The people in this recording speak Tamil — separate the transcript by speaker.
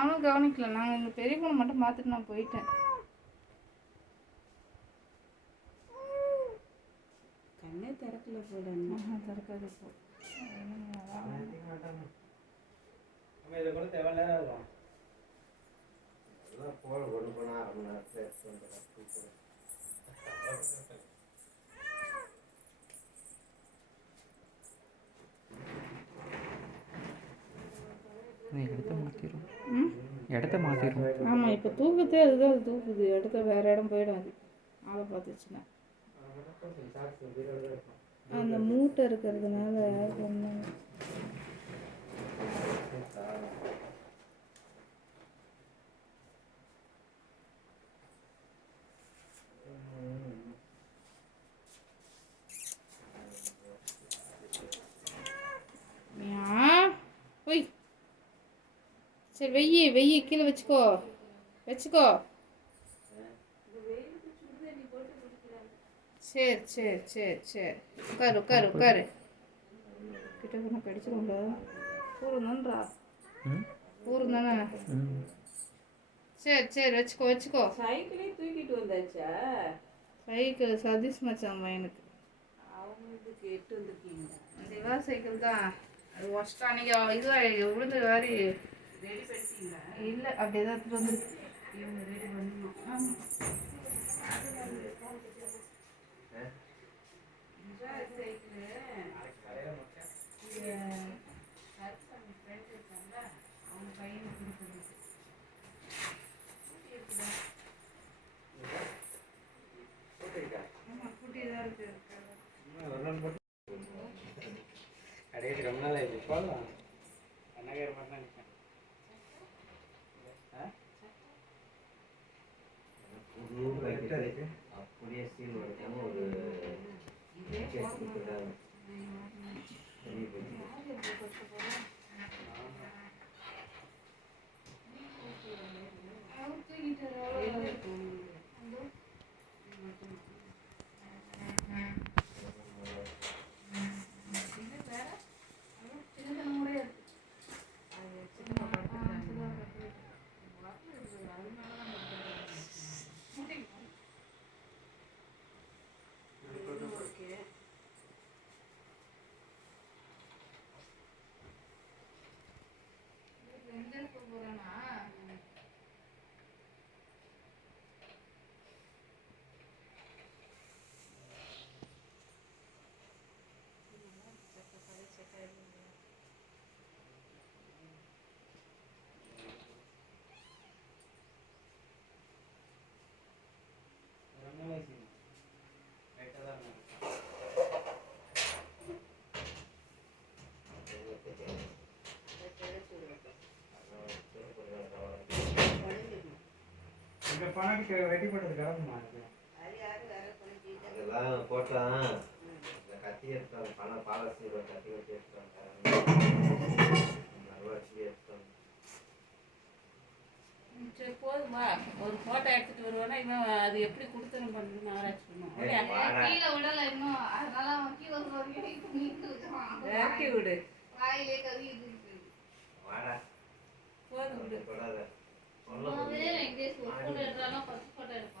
Speaker 1: நானும் கவனிக்கல. நாங்கள் இந்த பெரிய பொண்ணு மட்டும் பார்த்துட்டு நான் போயிட்டேன்.
Speaker 2: கண்ணே திறக்கல போடணும்
Speaker 1: ஆஹா, திறக்காது
Speaker 3: மணி நேரத்தில் எடுத்து
Speaker 4: மாற்றிடும் இடத்த மாற்றிடும்
Speaker 1: ஆமாம் இப்போ தூக்குது அதுதான் அது தூக்குது. இடத்த வேற இடம் போயிடும் அது ஆளை பார்த்துச்சுன்னா. அந்த மூட்டை இருக்கிறதுனால என்ன சரி வெய்யி வெய்யி கீழே வச்சுக்கோ. வச்சுக்கோ. சரி சரி சரி சரி. உட்காரு உட்காரு உட்காரு. கிட்ட ஒன்றும் கடிச்சிடும்ல ஊரும் தான்றா
Speaker 4: ம்?
Speaker 1: ஊரும் தானே?
Speaker 4: ம்.
Speaker 1: சரி சரி வச்சுக்கோ வச்சுக்கோ.
Speaker 2: சைக்கிளே தூக்கிட்டு வந்தாச்சா?
Speaker 1: சைக்கிள் சதீஷ் மச்சான் பையனுக்கு.
Speaker 2: அவங்களுக்கு எட்டு வந்திருக்கீங்க
Speaker 1: திவா சைக்கிள் தான். அது ஒஸ்ட் அன்னைக்கு இது விழுந்து
Speaker 2: பண்ணிட்டீங்களா
Speaker 1: இல்லை அப்படியே தான் எடுத்துட்டு வந்துருக்கு
Speaker 2: இவங்க
Speaker 5: ரொம்ப நாள் ஆயிடுச்சு போகலாம் கண்ணகாரி மட்டும் Thank you. இந்த ரெடி
Speaker 3: அதெல்லாம் இந்த கத்தி எடுத்தாங்க பணம் பாலசி கத்தி வச்சு எடுத்தாங்க
Speaker 2: சரி போதுமா ஒரு போட்டோ எடுத்துட்டு வருவானா இவன் அது எப்படி கொடுத்தனம் பண்ணுறதுன்னு ஆராய்ச்சி.
Speaker 1: கீழே விடல இன்னும். அதனால அவன் கீழே
Speaker 2: விடு.
Speaker 1: வாயிலே.
Speaker 3: வாடா.
Speaker 2: போதும் விடு.
Speaker 1: வெங்கடேஷ் ஒரு ஃபோட்டோ எடுத்தாலும் ஃபர்ஸ்ட் ஃபோட்டோ எடுப்பான்